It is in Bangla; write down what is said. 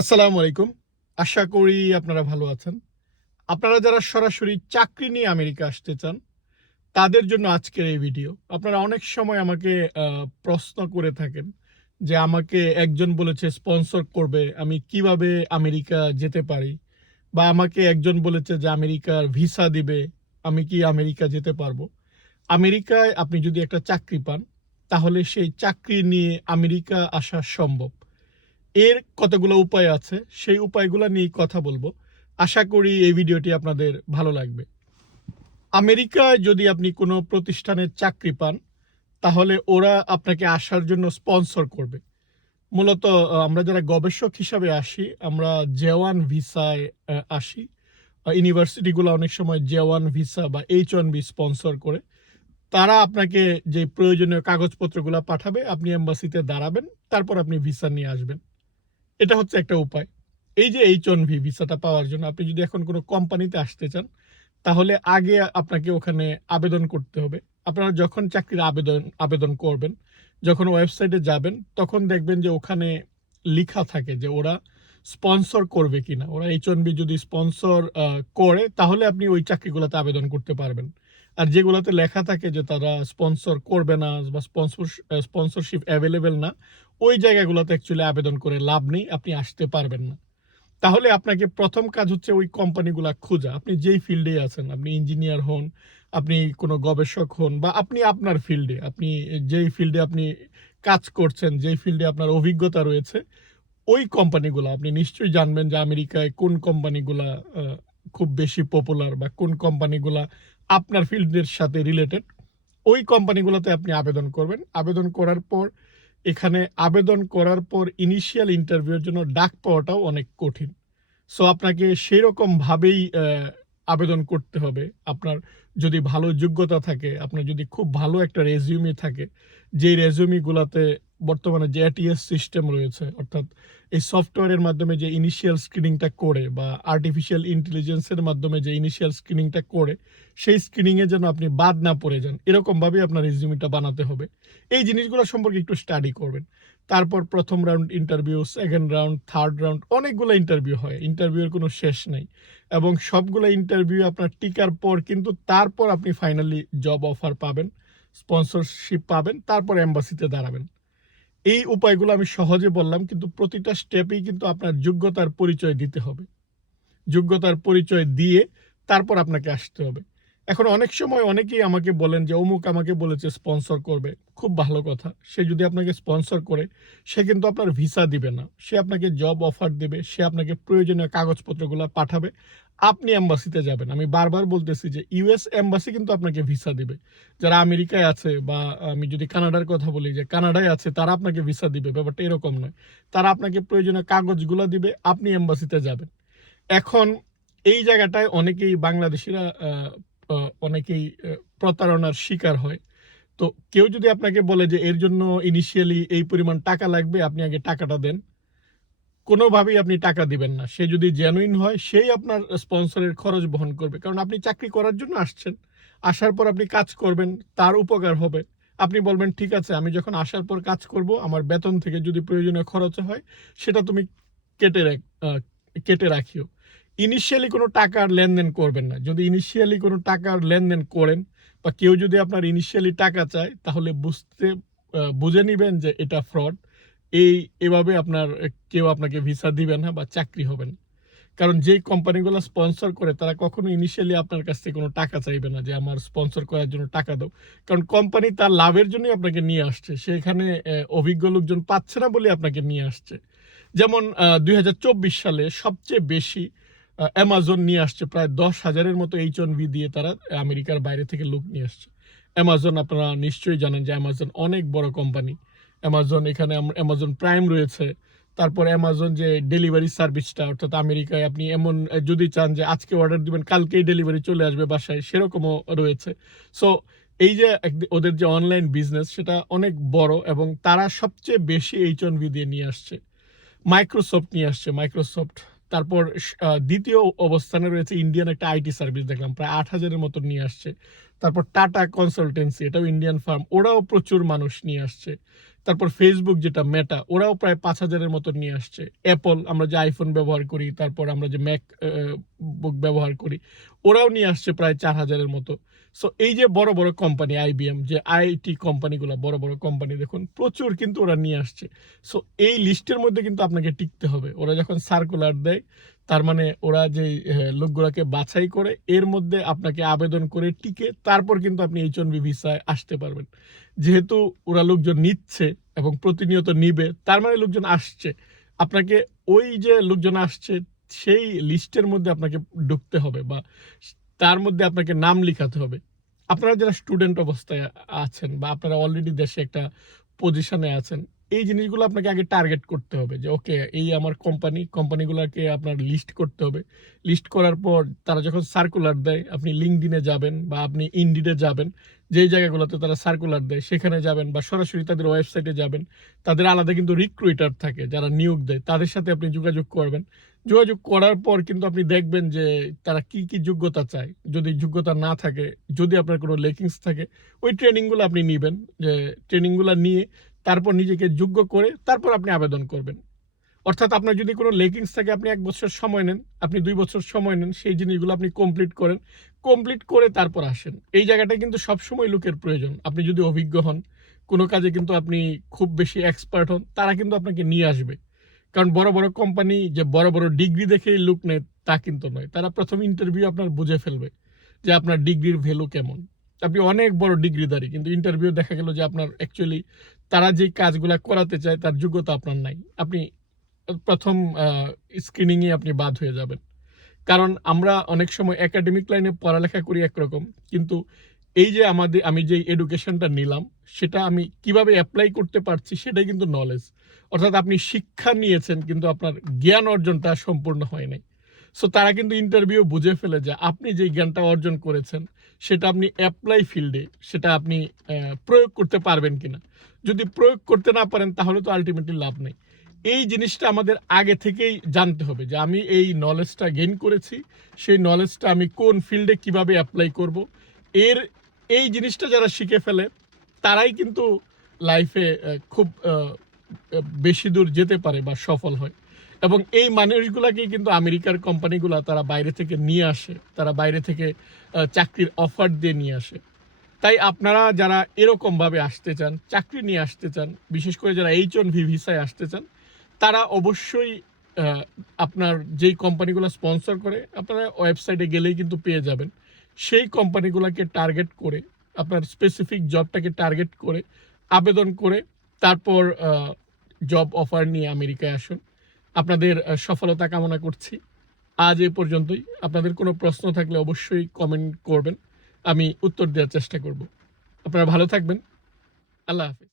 আসসালামু আলাইকুম। আশা করি আপনারা ভালো আছেন। আপনারা যারা সরাসরি চাকরি নিয়ে আমেরিকা আসতে চান, তাদের জন্য আজকের এই ভিডিও। আপনারা অনেক সময় আমাকে প্রশ্ন করে থাকেন যে আমাকে একজন বলেছে স্পন্সর করবে, আমি কীভাবে আমেরিকা যেতে পারি? বা আমাকে একজন বলেছে যে আমেরিকার ভিসা দিবে, আমি কি আমেরিকা যেতে পারব? আমেরিকায় আপনি যদি একটা চাকরি পান, তাহলে সেই চাকরি নিয়ে আমেরিকা আসা সম্ভব। এর কতগুলো উপায় আছে, সেই উপায়গুলো নিয়ে কথা বলব। আশা করি এই ভিডিওটি আপনাদের ভালো লাগবে। আমেরিকায় যদি আপনি কোনো প্রতিষ্ঠানের চাকরি পান, তাহলে ওরা আপনাকে আসার জন্য স্পন্সর করবে। মূলত আমরা যারা গবেষক হিসাবে আসি, আমরা জেওয়ান ভিসায় আসি। ইউনিভার্সিটিগুলো অনেক সময় জেওয়ান ভিসা বা এইচ ওয়ান বি স্পন্সর করে। তারা আপনাকে যে প্রয়োজনীয় কাগজপত্রগুলো পাঠাবে, আপনি এম্বাসিতে দাঁড়াবেন, তারপর আপনি ভিসা নিয়ে আসবেন। এটা হচ্ছে একটা উপায়। এই যে এইচ ওয়ান ভি ভিসাটা পাওয়ার জন্য আপনি যদি এখন কোনো কোম্পানিতে আসতে চান, তাহলে আগে আপনাকে ওখানে আবেদন করতে হবে। আপনারা যখন চাকরির আবেদন আবেদন করবেন, যখন ওয়েবসাইটে যাবেন, তখন দেখবেন যে ওখানে লেখা থাকে যে ওরা স্পন্সর করবে কিনা। ওরা এইচ বি যদি স্পন্সর করে, তাহলে আপনি ওই চাকরিগুলোতে আবেদন করতে পারবেন। আর যেগুলোতে লেখা থাকে যে তারা স্পন্সর করবে না বা স্পন্সর স্পন্সরশিপ অ্যাভেলেবেল না ওই জায়গাগুলোতে অ্যাকচুয়ালি আবেদন করে লাভ নেই, আপনি আসতে পারবেন না। তাহলে আপনাকে প্রথম কাজ হচ্ছে ওই কোম্পানিগুলা খোঁজা। আপনি যেই ফিল্ডে আছেন, আপনি ইঞ্জিনিয়ার হন, আপনি কোনো গবেষক হন, বা আপনি আপনার ফিল্ডে, আপনি যেই ফিল্ডে আপনি কাজ করছেন, যেই ফিল্ডে আপনার অভিজ্ঞতা রয়েছে, ওই কোম্পানিগুলো, আপনি নিশ্চয়ই জানবেন যে আমেরিকায় কোন কোম্পানিগুলা খুব বেশি পপুলার বা কোন কোম্পানিগুলা আপনার ফিল্ডের সাথে রিলেটেড ওই কোম্পানিগুলোতে আপনি আবেদন করবেন। আবেদন করার পর এখানে আবেদন করার পর ইনিশিয়াল ইন্টারভিউর জন্য ডাক পাওয়াটাও অনেক কঠিন। সো আপনাকে সেই রকম ভাবেই আবেদন করতে হবে। আপনার যদি ভালো যোগ্যতা থাকে, আপনার যদি খুব ভালো একটা রেজিউমি থাকে, যেই রেজিউমিগুলোতে বর্তমানে যে এটিএস সিস্টেম রয়েছে, অর্থাৎ এই সফটওয়্যারের মাধ্যমে যে ইনিশিয়াল স্ক্রিনিংটা করে বা আর্টিফিশিয়াল ইন্টেলিজেন্সের মাধ্যমে যে ইনিশিয়াল স্ক্রিনিংটা করে, সেই স্ক্রিনিংয়ে যেন আপনি বাদ না পড়ে যান, এরকমভাবে আপনার রেজিউমিটা বানাতে হবে। এই জিনিসগুলো সম্পর্কে একটু স্টাডি করবেন। তারপর প্রথম round interview second round third round অনেকগুলো ইন্টারভিউ হয় ইন্টারভিউয়ের কোনো শেষ নেই। এবং সবগুলো ইন্টারভিউ আপনার টিকার পর কিন্তু তারপর আপনি ফাইনালি জব অফার পাবেন স্পন্সরশিপ পাবেন, তারপর এম্বাসিতে দাঁড়াবেন। এই উপায়গুলো আমি সহজে বললাম, কিন্তু প্রতিটা স্টেপেই কিন্তু আপনার যোগ্যতার পরিচয় দিতে হবে। যোগ্যতার পরিচয় দিয়ে তারপর আপনাকে আসতে হবে। এখন অনেক সময় অনেকেই আমাকে বলেন যে, অমুক আমাকে বলেছে স্পন্সর করবে। খুব ভালো কথা। সে যদি আপনাকে স্পন্সর করে, সে কিন্তু আপনার ভিসা দিবে না। সে আপনাকে জব অফার দেবে, সে আপনাকে প্রয়োজনীয় কাগজপত্রগুলো পাঠাবে। আপনি এম্বাসিতে যাবেন। আমি বারবার বলতেছি যে ইউএস এম্বাসি কিন্তু আপনাকে ভিসা দিবে। যারা আমেরিকায় আছে বা আমি যদি কানাডার কথা বলি যে কানাডায় আছে, তারা আপনাকে ভিসা দিবে। ব্যাপারটা এরকম নয়। তারা আপনাকে প্রয়োজনীয় কাগজগুলো দিবে, আপনি এম্বাসিতে যাবেন। এখন এই জায়গাটায় অনেকেই বাংলাদেশিরা অনেকেই প্রতারণার শিকার হয়। তো কেউ যদি আপনাকে বলে যে এর জন্য ইনিশিয়ালি এই পরিমাণ টাকা লাগবে, আপনি আগে টাকাটা দেন। কোনোভাবেই আপনি টাকা দিবেন না। সে যদি জেনুইন হয়, সেই আপনার স্পন্সরের খরচ বহন করবে। কারণ আপনি চাকরি করার জন্য আসছেন। আসার পর আপনি কাজ করবেন, তার উপকার হবে। আপনি বলবেন, ঠিক আছে, আমি যখন আসার পর কাজ করব, আমার বেতন থেকে যদি প্রয়োজনীয় খরচ হয়, সেটা তুমি কেটে কেটে রাখিও। ইনিশিয়ালি কোনো টাকার লেনদেন করবেন না। যদি ইনিশিয়ালি কোনো টাকার লেনদেন করেন, বা কেউ যদি আপনার ইনিশিয়ালি টাকা চায়, তাহলে বুঝতে বুঝে নেবেন যে এটা ফ্রড এই, এভাবে আপনার কেউ আপনাকে ভিসা দিবে না বা চাকরি হবে না। কারণ যেই কোম্পানিগুলো স্পন্সর করে, তারা কখনো ইনিশিয়ালি আপনার কাছ থেকে কোনো টাকা চাইবে না যে, আমার স্পন্সর করার জন্য টাকা দাও। কারণ কোম্পানি তার লাভের জন্যই আপনাকে নিয়ে আসছে। সেখানে অভিজ্ঞ লোকজন পাচ্ছে না বলে আপনাকে নিয়ে আসছে। যেমন দুই হাজার চব্বিশ সালে সবচেয়ে বেশি অ্যামাজন নিয়ে আসছে। প্রায় দশ হাজারের মতো এইচ ভি দিয়ে তারা আমেরিকার বাইরে থেকে লোক নিয়ে আসছে। অ্যামাজন আপনারা নিশ্চয়ই জানেন যে অ্যামাজন অনেক বড় কোম্পানি অ্যামাজন এখানে অ্যামাজন প্রাইম রয়েছে। তারপর অ্যামাজন যে ডেলিভারি সার্ভিসটা অর্থাৎ আমেরিকায় আপনি এমন যদি চান যে আজকে অর্ডার দিবেন, কালকেই ডেলিভারি চলে আসবে বাসায়, সেরকমও রয়েছে। সো এই যে ওদের যে অনলাইন বিজনেস সেটা অনেক বড় এবং তারা সবচেয়ে বেশি এইচ দিয়ে নিয়ে আসছে। মাইক্রোসফট নিয়ে আসছে মাইক্রোসফট তারপর দ্বিতীয় অবস্থানে রয়েছে ইন্ডিয়ান একটা আইটি সার্ভিস দেখলাম, প্রায় আট হাজারের মতো নিয়ে আসছে। তারপর টাটা কনসালটেন্সি এটাও ইন্ডিয়ান ফার্ম ওরাও প্রচুর মানুষ নিয়ে আসছে। তারপর ফেসবুক যেটা মেটা ওরাও প্রায় পাঁচ হাজারের মতো নিয়ে আসছে। অ্যাপল আমরা যে আইফোন ব্যবহার করি, তারপর আমরা যে ম্যাক বুক ব্যবহার করি, ওরাও নিয়ে আসছে প্রায় চার হাজারের মতো। সো এই যে বড় বড় কোম্পানি আইবিএম যে আইটি কোম্পানিগুলো বড় বড় কোম্পানি দেখুন, প্রচুর কিন্তু ওরা নিয়ে আসছে। সো এই লিস্টের মধ্যে কিন্তু আপনাকে টিকতে হবে। ওরা যখন সার্কুলার দেয়, তার মানে ওরা যে লোকগুলোকে বাছাই করে, এর মধ্যে আপনাকে আবেদন করে টিকে, তারপর কিন্তু আপনি এইচ ভিসায় আসতে পারবেন। যেহেতু ওরা লোকজন নিচ্ছে এবং প্রতিনিয়ত নিবে, তার মানে লোকজন আসছে। আপনাকে ওই যে লোকজন আসছে, সেই লিস্টের মধ্যে আপনাকে ঢুকতে হবে বা তার মধ্যে আপনাকে নাম লিখাতে হবে। আপনারা যারা স্টুডেন্ট অবস্থায় আছেন বা আপনারা অলরেডি দেশে একটা পজিশনে আছেন এই জিনিসগুলো আপনাকে আগে টার্গেট করতে হবে যে ওকে এই আমার কোম্পানি কোম্পানিগুলোকে আপনার লিস্ট করতে হবে। লিস্ট করার পর তারা যখন সার্কুলার দেয়, আপনি লিঙ্কডিনে যাবেন বা আপনি ইন্ডিডে যাবেন, যেই জায়গাগুলোতে তারা সার্কুলার দেয়, সেখানে যাবেন বা সরাসরি তাদের ওয়েবসাইটে যাবেন। তাদের আলাদা কিন্তু রিক্রুইটার থাকে যারা নিয়োগ দেয়, তাদের সাথে আপনি যোগাযোগ করবেন। যোগাযোগ করার পর কিন্তু আপনি দেখবেন যে তারা কি কি যোগ্যতা চায়। যদি যোগ্যতা না থাকে, যদি আপনার কোনো লেকিংস থাকে, ওই ট্রেনিংগুলো আপনি নেবেন। যে ট্রেনিংগুলো নিয়ে তারপর নিজেকে যোগ্য করে তারপর আপনি আবেদন করবেন। অর্থাৎ আপনার যদি কোনো লেকিংস থাকে, আপনি এক বছর সময় নেন, আপনি দুই বছর সময় নেন, সেই জিনিসগুলো আপনি কমপ্লিট করেন কমপ্লিট করে তারপর আসেন। এই জায়গাটা কিন্তু সবসময় লোকের প্রয়োজন। আপনি যদি অভিজ্ঞ হন, কোনো কাজে কিন্তু আপনি খুব বেশি এক্সপার্ট হন, তারা কিন্তু আপনাকে নিয়ে আসবে। কারণ বড় বড় কোম্পানি যে বড় বড় ডিগ্রি দেখেই লুক নেয়, তা কিন্তু নয়। তারা প্রথম ইন্টারভিউ আপনার বুঝে ফেলবে যে আপনার ডিগ্রির ভ্যালু কেমন। আপনি অনেক বড় ডিগ্রিদারি কিন্তু ইন্টারভিউ দেখা গেল যে আপনার অ্যাকচুয়ালি তারা যেই কাজগুলো করাতে চায় তার যোগ্যতা আপনার নাই। আপনি প্রথম স্ক্রিনিংয়ে আপনি বাদ হয়ে যাবেন। কারণ আমরা অনেক সময় একাডেমিক লাইনে পড়ালেখা করি একরকম, কিন্তু এই যে আমাদের, আমি যে এডুকেশনটা নিলাম, সেটা আমি কীভাবে অ্যাপ্লাই করতে পারছি সেটাই কিন্তু নলেজ অর্থাৎ আপনি শিক্ষা নিয়েছেন, কিন্তু আপনার জ্ঞান অর্জনটা সম্পূর্ণ হয় নাই। সো তারা কিন্তু ইন্টারভিউ বুঝে ফেলে যে আপনি যে জ্ঞানটা অর্জন করেছেন সেটা আপনি অ্যাপ্লাই ফিল্ডে সেটা আপনি প্রয়োগ করতে পারবেন কিনা। যদি প্রয়োগ করতে না পারেন, তাহলে তো আলটিমেটলি লাভ নেই। এই জিনিসটা আমাদের আগে থেকেই জানতে হবে যে আমি এই নলেজটা গেইন করেছি, সেই নলেজটা আমি কোন ফিল্ডে কীভাবে অ্যাপ্লাই করব। এর, এই জিনিসটা যারা শিখে ফেলে, তারাই কিন্তু লাইফে খুব বেশি দূর যেতে পারে বা সফল হয়। এবং এই মানুষগুলাকেই কিন্তু আমেরিকার কোম্পানিগুলো তারা বাইরে থেকে নিয়ে আসে, তারা বাইরে থেকে চাকরির অফার দিয়ে নিয়ে আসে। তাই আপনারা যারা এরকমভাবে আসতে চান, চাকরি নিয়ে আসতে চান, বিশেষ করে যারা এইচ ওয়ান ভি ভিসায় আসতে চান, তারা অবশ্যই আপনার যেই কোম্পানিগুলো স্পন্সর করে, আপনারা ওয়েবসাইটে গেলেই কিন্তু পেয়ে যাবেন। সেই কোম্পানিগুলোকে টার্গেট করে, আপনার স্পেসিফিক জবটাকে টার্গেট করে, আবেদন করে, তারপর জব অফার নিয়ে আমেরিকায় আসুন। আপনাদের সফলতা কামনা করছি। আজ এ পর্যন্তই। আপনাদের কোনো প্রশ্ন থাকলে অবশ্যই কমেন্ট করবেন। আমি উত্তর দেওয়ার চেষ্টা করব। আপনারা ভালো থাকবেন। আল্লাহ হাফিজ।